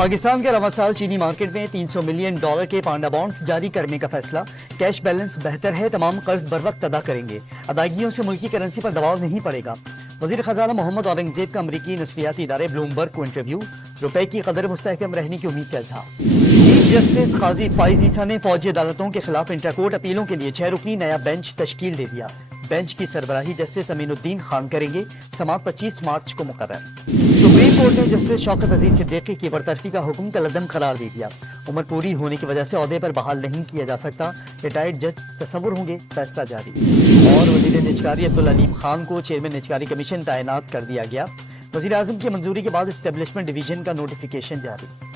पाकिस्तान के रवा साल चीनी मार्केट में $300 मिलियन के पांडा बॉन्ड्स जारी करने का फैसला। कैश बैलेंस बेहतर है, तमाम कर्ज बर वक्त अदा करेंगे, अदायगियों से मुल्की करेंसी पर दबाव नहीं पड़ेगा। वजीर खजाना मोहम्मद औरंगजेब का अमरीकी नशरियाती इदारे ब्लूमबर्ग को इंटरव्यू। रुपए की कदर मुस्तहकम रहने की उम्मीद का इजहार। चीफ जस्टिस काजी फाइज ईसा ने फौजी अदालतों के खिलाफ इंटरकोर्ट अपीलों के लिए 6 रुकनी नया बेंच तश्कील दे दिया। बेंच की सरबराही जस्टिस अमीनुद्दीन खान करेंगे। समाअत 25 मार्च को मुकर्रर। सुप्रीम कोर्ट ने जस्टिस शौकत अजीज सिद्दीकी की बरतरफी का हुक्म कलअदम करार दे दिया। उम्र पूरी होने की वजह से ओहदे पर बहाल नहीं किया जा सकता, रिटायर्ड जज तसव्वुर होंगे, फैसला जारी। और वजीर निजकारी अब्दुल अलीम खान को चेयरमैन निजकारी कमीशन तैनात कर दिया गया। वजीर आजम की मंजूरी के बाद एस्टेब्लिशमेंट डिवीजन का नोटिफिकेशन जारी।